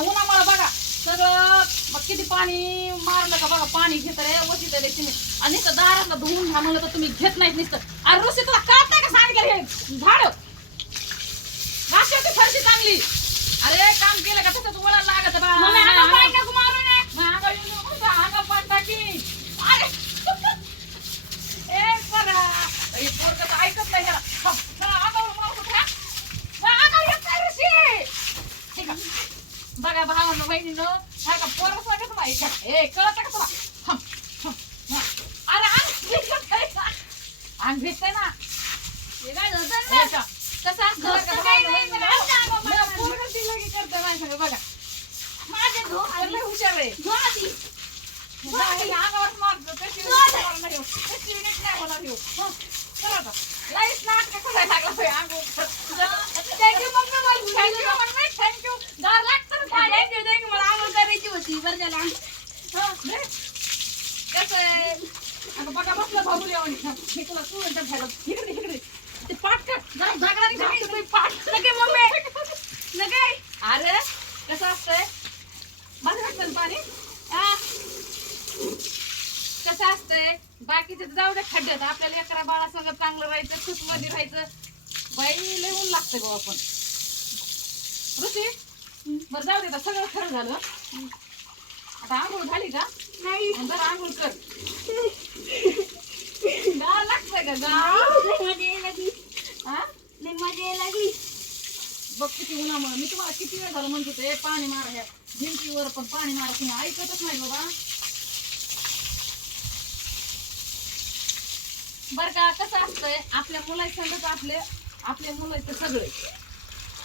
उन्हामुळे बघा सगळं मग किती पाणी मारलं का बघा पाणी घेत रे वसित रे तिने आणि नुसतं दारातलं धुवून घ्या म्हणलं तर तुम्ही घेत नाहीत नुसतं. अरे ऋषी तुला कळत नाही का सांगितलं हे झाड राष्ट्राची फरशी चांगली. अरे काम केलं का तसं तुम्हाला लागत अंग पाठ टाकी. अरे एक करा ऐकत नाही बघा भावांना बहिणीनं हा का पोरं सांगत माहिती ए कळत का तुला. अरे अंग भेटतंय ना कसं करतोय माझ्या बघा माझे हुशार आहे अंगावर मारतो कशी नाही होणार लाईट नाटक करायला लागला अंगू. थँक्यू मम्मी थँक्यू गार लागतं थँक्यू मला आंघोळ करायची होती बरं झालं. कसं आहे आता बघा बसलं भाऊ येऊन मी तुला चुरून ठेवलं इकडे इकडे ते पाठ कर जरा जागरा नाही पाठ लगे मम्मी लगे. अरे कसं असतंय माझं वाटतं पाणी कसं असतंय बाकीचे जाऊ दे खड्ड्यात आपल्याला अकरा बाळा सगळं चांगलं राहायचं खुश मध्ये राहायचं बाई लिहून लागतं गो आपण. ऋषी बरं जाऊ दे सगळं खरं झालं आता आंघोळ झाली का नाही जरा आंघोळ कर गार लागतंय का मजा लागली बघ किती उन्हामुळे मी तुम्हाला किती वेळ झालं म्हणत होते पाणी मारा ह्या भिंतीवर पण पाणी मारा तुम्ही ऐकतच नाही बाबा. बर का कसं असतंय आपल्या मुलांसंगच आपल्या मुलाचं सगळे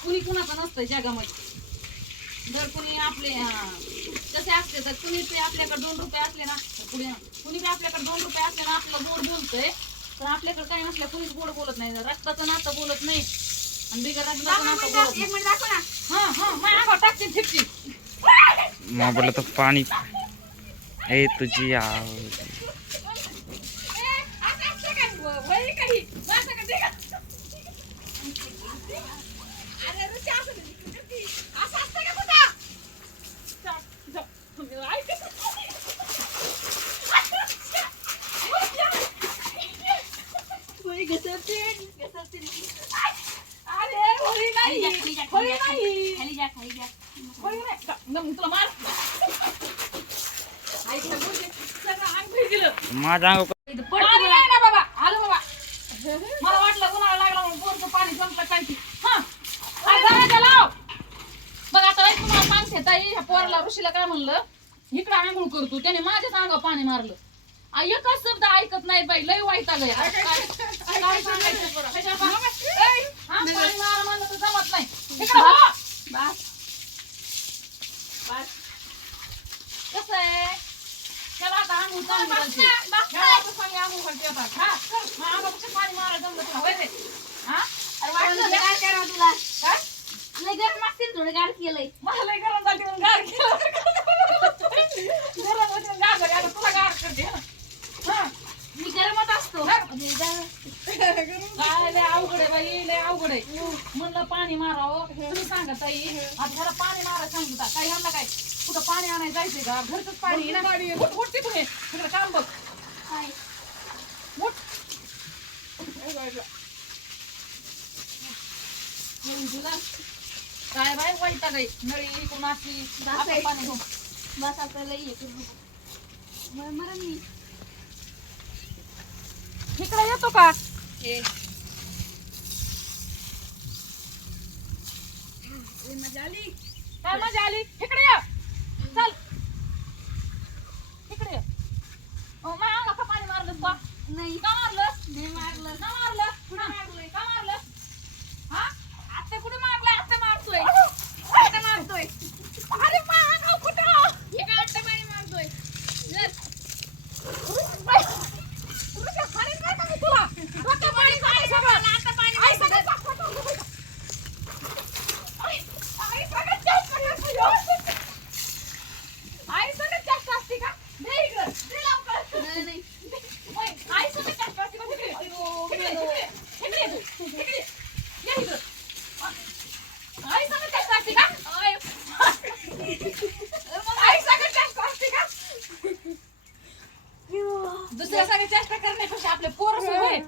कुणी कुणाचं नसतंय जगामध्ये. जर कुणी आपले तसे असते तर कुणी ते आपल्याकडे 2 रुपये असले ना पुढे कुणी बी आपल्याकडे 2 रुपये असले ना आपलं गोड बोलतंय तर आपल्याकडे काही नसल्या कुणीच गोड बोलत नाही रक्ताचं नातं बोलत नाही आणि बिगर रक्ताचं नातं बोलत नाही. हा माझ्या टाकते ठिकची बोला तो पाणी ए तुझी माझा बाबा आलो बाबा मला वाटलं उन्हाळा लागला म्हणून बोरचं पाणी संपलं काय की लाव बघ आता तुम्हाला सांगते ताई ह्या पोराला ऋषीला काय म्हणलं इकडं आंघोळ करतो त्याने माझ्याच अंगावर पाणी मारलं. एकच शब्द ऐकत नाही बाई लय वाईट आलंय पाणी मार म्हणलं तर जमत नाही. कसं आहे त्याला आता आंघोळ चांगली आंघोळ करते पाणी मारा जमलं तुला होय रे तुला काय लय गरम असतील थोडं गार केलंय मला लय गरम झाली म्हणून गार केलं गरम होती गार झाली आता तुला गार करते मी गरमच असतो लय अवघड आहे बाई लय अवघड आहे म्हणलं पाणी मारावं तुम्ही सांगा ताई आता ह्याला पाणी मारा सांगता काय ह्यांना काय कुठं पाणी आणायला जायचंय का घरचंच पाणी ना गाडी उठते तुम्ही तिकडे काम बघ तुला काय बाय वाईट आहे नळी इकडून असली पाणी घेऊन बस आपल्याला इकडे येतो का मजा आली काय मजा आली इकडे ये चल इकडे ये अंगा का पाणी मारलं का नाही का मारलं नाही मारलं का मारलं कुठं मारलंय का मारलं हा आता कुठे मारलाय आता मारतोय आता मारतोय अरे मागा कुठं हे काय आता पाणी मारतोय तुला पाणी सगळं आता पाणी आई सगळं चेष्टा असते का? दुसऱ्या सगळ्या चेष्टा करण्यापेक्षा आपले पोरं होय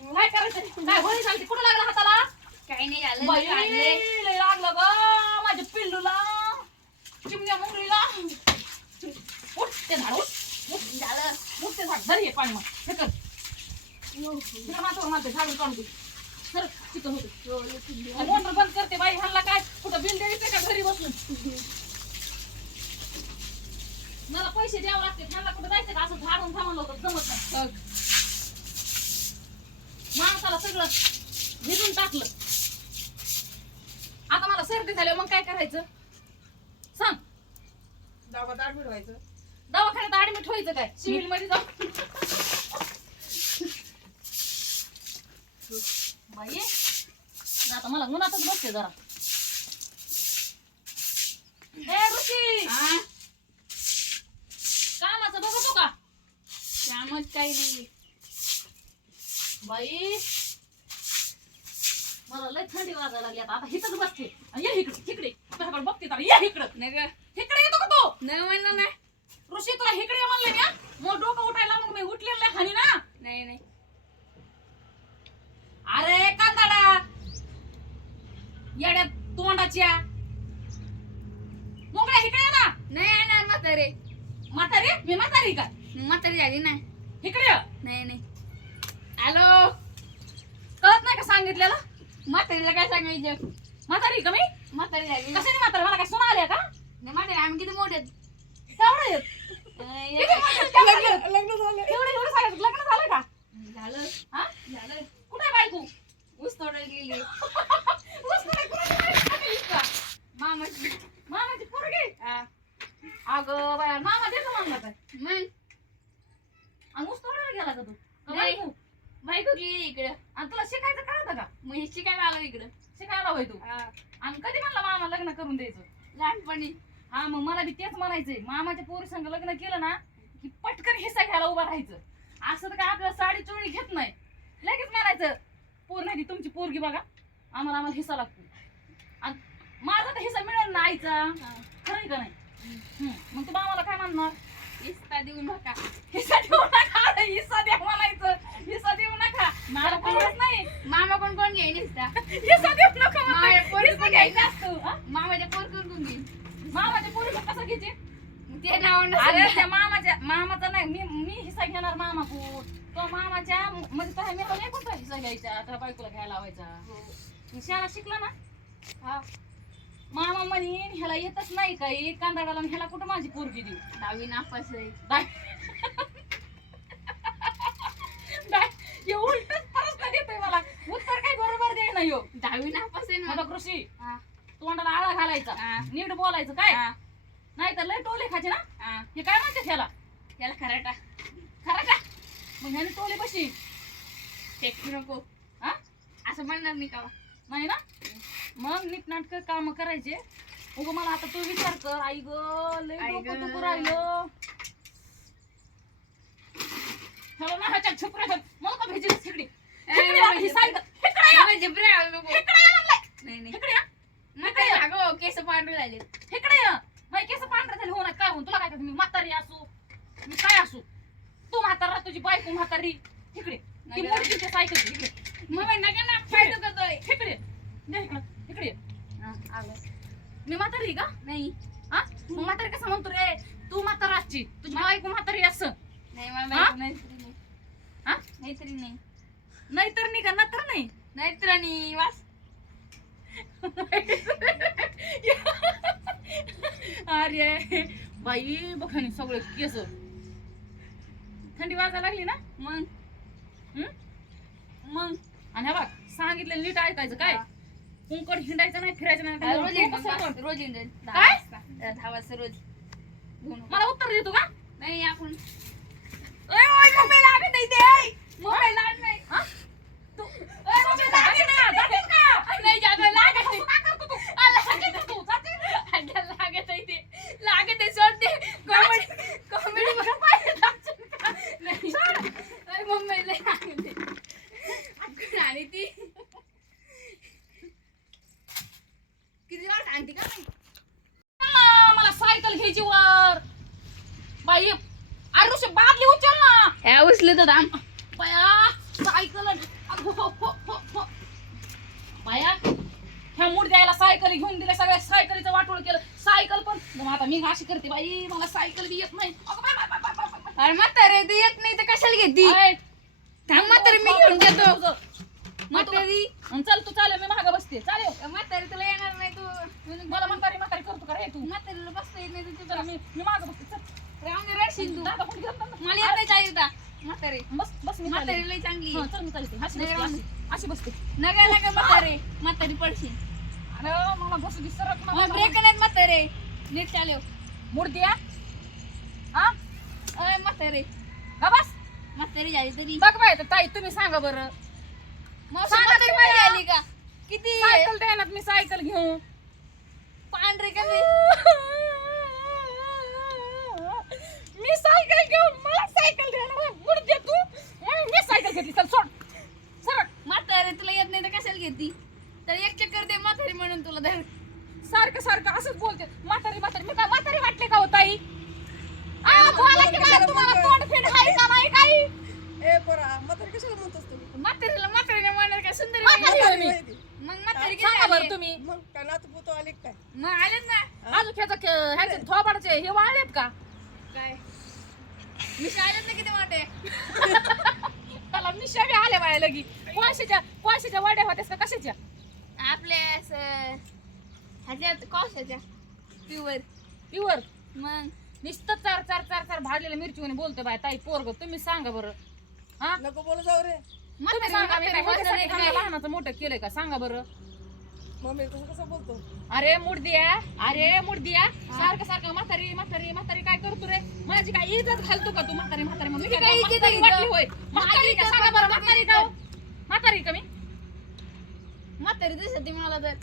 काय करायचं? काय होळी झाली कुठं लागला हाताला? काही नाही झालं बाई, काढले. लय लागलं ग माझ्या पिल्लूला चिमण्या मुंगरीला. उठ ते झाड उठ झालं उठ ते झाड धर हे पाणी मग हे कर माथावर मारते झाडून काढून दे सर चिकन होते मोटर बंद करते बाई ह्यांना काय कुठं बिल द्यायचं का घरी बसून मला पैसे द्यावं लागते ह्यांना कुठं जायचं का असं झाडून थांबवलं होतं जमत नाही माणसाला सगळं भिजून टाकलं आता मला सर्दी झाली मग काय करायचं सांग दवाखान्यात मिळवायचं. दवाखान्यात ऍडमिट व्हायचं काय सिव्हिल मध्ये जाऊ बाई आता मला उन्हातच बसते जरा ए ऋषी कामाचं बघतो का त्यामुळे काही नाही बाई मला लय थंडी वाजायला लागली आता हिथंच बसते आणि ये इकडे इकडे तुझ्याकडे बघते तर ये इकडं नाही ग इकडे येतो का तो नाही म्हणलं नाही ऋषी तुला इकडे ये म्हणलं ना मग डोकं उठायला मग मी उठलेलं हानी ना नाही नाही अरे कांदाडा येड्या तोंडाच्या मोकळ्या इकडे ये ना नाही येणार म्हातारे म्हातारी मी म्हातारी का म्हातारी झाली नाही इकडे ये. नाही नाही हॅलो कळत नाही का सांगितलेलं म्हातारीला काय सांगायचं म्हातारी का मी म्हातारी झाली कशाने म्हातारी मला काय सुना आल्या का नाही म्हातारी आम्ही किती मोठे आहेत. केवढं येत किती मोठं, केवढं येत? लग्न झालं. एवढं सांगायचं लग्न झालं का झालं हा झालं कुठे आहे बायको ऊस तोडायला गेली ऊस तोडायला कुणाची बायको आहे का? मामाची मामाची पोरगी हा. अगं बाया मामा देतो म्हणला काय मग आणि ऊस तोडायला गेला का तू का नाही. बायको बायको गेली इकडं आणि तुला शिकायचं कळतं का मग हे शिकायला आलो इकडं शिकायला होय तू हा. आणि कधी म्हणला मामा लग्न करून द्यायचं लहानपणी हा मग मला बी तेच म्हणायचंय मामाच्या पोरी संग लग्न केलं ना की पटकन हिस्सा घ्यायला उभं राहायचं असं तर काय आपल्याला साडी चोळी घेत नाही लगेच म्हणायचं पोर नाही ती तुमची पोरगी बघा आम्हाला हिस्सा लागतो आणि माझा तर हिस्सा मिळेल ना आईचा खरं आहे का नाही मग तू मामाला काय म्हणणार इस्ता देऊ नका हिस्सा देऊ नका अरे हिस्सा द्या म्हणायचं हिस्सा देऊ नका मला कळत नाही मामा कोण कोण घेईन इस्ता हिस्सा देऊ नका मामाच्या पोरी हिस्सा कोण घ्यायचा घ्यायचा असतो हा? मामाच्या पोर कोण घेईन मामाच्या पोरी कसं घ्यायचे ते नाव अरे त्या मामाचा नाही मी हिस्सा घेणार मामा पोट तो मामाच्या म्हणजे तो मी नाही कोणता हिस्सा घ्यायचा त्या बायकोला घ्यायला लावायचा शाळा शिकला ना हा मामा म्हणीन ह्याला येतच नाही काही कांदाडाला आणि ह्याला कुठं माझी पोरगी देऊ 10वी नापास आहे बाय हे उलटच प्रश्न देतोय मला उत्तर काही बरोबर दे ना यो 10वी नापास आहे ना आता कृषी हा. तोंडाला आळा घालायचा हा. नीट बोलायचं काय हा. नाही तर लय टोले खायचे ना हा. हे काय म्हणते ह्याला याला खराटा खरं का मग ह्याने टोले कशी टेक्स्ट नको हा असं म्हणणार नाही का नाही ना मग नीटनाटक काम करायचे उगं मला आता तू विचार कर आई ग लय आई डोकं गं. दुखू राहिलं ह्याला ना ह्याच्या छपऱ्यात मला का भेजी तिकडे ही साईड नको नाही नाही इकडे या नका लागो केस पांढरे झाले इकडे या माझे केस पांढरे झाले हो ना काय होऊन तुला काय करते मी म्हातारी असू मी काय असू तू म्हातारा तुझी बायको म्हातारी इकडे ती मोठी ते सायकल इकडे मग नका ना फायदा करतोय इकडे दे इकडे इकडे ये. आलो मी म्हातारी का नाही हा मग म्हातारी कसं म्हणतो रे तू म्हातारा असची तुझी बायको म्हातारी असं नाही मला हा? नाहीतरी नाही हा नाहीतरी नाही नाहीतर नाही का नंतर नाही नाहीतर नाही वास अरे बाई बघानी सगळे केस थंडी वाजायला लागली ना मग हम्म? मग आणि हे बघ सांगितलं नीट ऐकायचं काय हा. कुंकड हिंडायचं नाही फिरायचं नाही रोज डोकं येईन सरकवून. रोज येईन 10 काय? वाजता 10 वाजता रोज घेऊन मला उत्तर देतो का नाही आपण मोबाईल लागत नाही ते मोबाईल लागत नाही हा? तू मोबाईल लागत नाही. जातेस का? नाही जागा लागत असं का करतो तू? जातेस का तू? जातेस? लागत आहे ते लागत आहे सोड ते कॉमेडी कॉमेडी बघा पाहिजे नाही अरे मम्मी लय लागत आहे आणि ती किती वेळा सांगते का नाही मला सायकल घ्यायची वर बाई. अरे ऋषी बादली उचल ना. ह्या उचले तर थांब. बाया सायकल बाया ह्या मूड द्यायला सायकल घेऊन दिल्या सगळ्या सायकलीचं वाटोळ केलं. सायकल पण मग आता मी अशी करते बाई मला सायकल बी येत नाही. अगं bye, bye, bye, bye, bye, bye. अरे म्हातारे तू येत नाही तर कशाला घेती? अय, थांब म्हातारे मी घेऊन देतो. तुझं. म्हातारी आणि चल तू चालेल मी मागं बसते चालेल. म्हातारी तुला येणार नाही तू. मला म्हातारी म्हातारी करतो का रे तू. म्हातारीला बसता येत नाही तर चला तुला मी मागं बसते चल. राहून रडशील तू. दादा कोणी घेत नाही. मला येत नाही चालता म्हातारे. बस बस मी चालले. म्हातारी लई चांगली हं, चल मी चालते अशी नाही, बसते, राहून अशी बसते. नका नका म्हातारे. म्हातारी पडशील. अरे मला बसू दे सरक ना. ब्रेक नाहीत म्हातारे. नीट चालव. मूर्ती हा अय म्हातारे. का बस म्हातारी झाली तरी बघ बाय ताई तुम्ही सांगा बरं. मावशी सांगा म्हातारी तरी पाहिजे बरं. आली का? किती सायकल द्यायला मी सायकल घेऊन. पांढरे कमी. मी सायकल घेऊन मला सायकल द्यायला मूर्ती तू म्हणून मी सायकल घेतली. चल सोड सरक. म्हातारे तुला येत नाही तर कशाला घेती? तर एक चक्कर दे म्हातारी म्हणून तुला धर. सारखं सारखं असंच बोलते. म्हातारी म्हातारी मी काय म्हातारी वाटले का हो ताई. बोला की मला तुम्हाला तोंड फिड आहे का नाही काही. ए पोरा म्हातारी कशाला म्हणतोस तू? म्हातारीला म्हातारीने म्हणणार काय सुंदर म्हातारी होय मी. माहिती. मग म्हातारी किती सांगा आली? बरं तुम्ही. मग काय नातू पोतो आले काय? मग आलेत ना. अजून ह्याचे थोबाडचे हे वाळलेत का. काय मी आलेत ना किती मोठे. त्याला मिशा बी आल्या बाया लगी. कोळशाच्या वाड्या होत्यास का कशाच्या. आपल्या ह्याच्यात कॉशाच्या प्युअर. प्युअर मग नुसतं चार चार चार चार भाजलेल्या मिरची बोलतो बाय ताई पोरग. तुम्ही सांगा बरं. हा नको बोलू जाऊ रे. तुम्ही सांगा मी काय ह्याच्यासाठी ह्यांना लहानाचं मोठं केलंय का सांगा बरं. मम्मी तसं कसं बोलतो? अरे मुडदिया सारखं सारखं म्हातारी म्हातारी म्हातारी काय करतो रे. माझी काय इज्जत घालतो का तू म्हातारी म्हातारी म्हणून. मी काय इज्जत म्हातारी आहे वाटली इथं? होय. म्हातारी का सांगा बरं म्हातारी का हो? म्हातारी का मी. म्हातारी दिसते मला तर.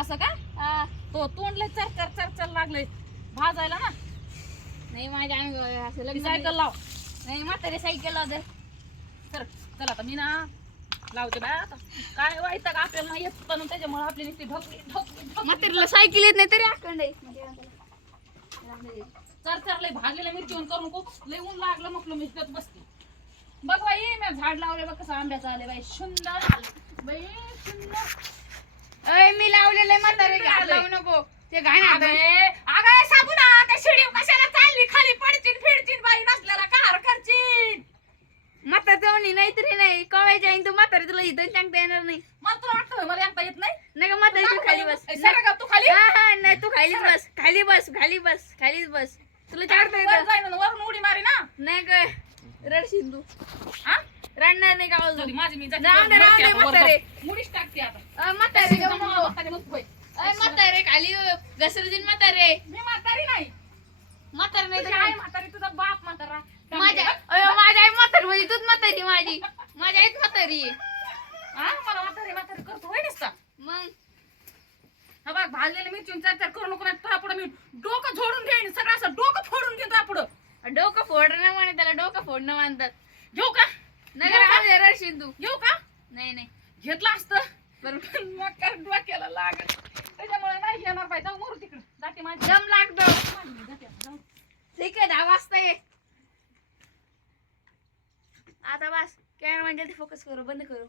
असं का हा. तो तोंडले चर चर चर चर लागले भाजायला ना. नाही माझ्या अंगावर असं ती लग्न सायकल लाव. नाही म्हातारी सायकल लावते. सर चला आता मी ना लावते बाय. आता काय व्हायचं का आपल्याला नाही येत पण त्याच्यामुळे आपली नुसती ढोकली ढोकली ढोकली. म्हातारीला सायकल येत नाही तरी अखंड आहे. चर चर लय भाजलेल्या मिरची करू नको. लय ऊन लागलं म्हटलं मी तिथं बसते. बघ बाई मी झाड लावले बघ कसं आंब्याचं आले बाई सुंदर आलं बाई सुंदर. अय मी लावलेलं आहे म्हातारे घाल लावू नको. ते घाण अगं अगं साबू ना त्या शिडी कशाला चालली खाली पडचिन फिरचिन बाई नसल्याला कार करचिन. म्हातार जाऊन नाही तरी नाही कवाय जाईन तू म्हातारी तुला इथं सांगता येणार नाही. मला तुला वाटतं मला यांता येत नाही. नका म्हातारी तू खाली बस. सर का तू खाली हा हा नाही तू खालीच बस. खाली बस खाली बस खालीच बस. तुला चढता वर येतं जाईन आणि वरून उडी मारी ना. नाही काय रडशील तू. हा रडणार नाही का जाऊ दे, अजून. माझी मी जाते. राहून दे, राहून दे, वरती आता, म्हातारे. वर मुडीच टाकते आता. म्हातारे जाऊ नको. म्हातारे मग होय. अय म्हातारे खाली घसरतील म्हातारे. मी म्हातारी नाही. म्हातारे नाही तुझी तर आई म्हातारी तुझा बाप म्हातारा. माझ्या माझ्या आई म्हातारी म्हणजे तूच म्हातारी माझी. माझ्या आईच म्हातारी आहे. हा मला म्हातारी म्हातारी करतो होय नुसता. मग हा बघ भाजलेले मिरची चार चार करू नको नाही तुझ्या पुढे मी डोकं झोडून घेईन. सगळं असं डोकं फोडून घेईन तुझ्या पुढं. डोकं फोडणं म्हणे त्याला डोकं फोडणं म्हणतात. घेऊ का नगर रडशील तू. घेऊ का नाही नाही घेतलं असतं बरोबर मग काय डोक्याला लागत त्याच्यामुळे नाही घेणार पाहिजे. जाऊ मरू तिकडे जाते माझी दम लागतो. जाते आता, जाऊ. ठीक आहे 10 वाजता ये. आता बस कॅमेरा म्हणजे फोकस करू बंद करू.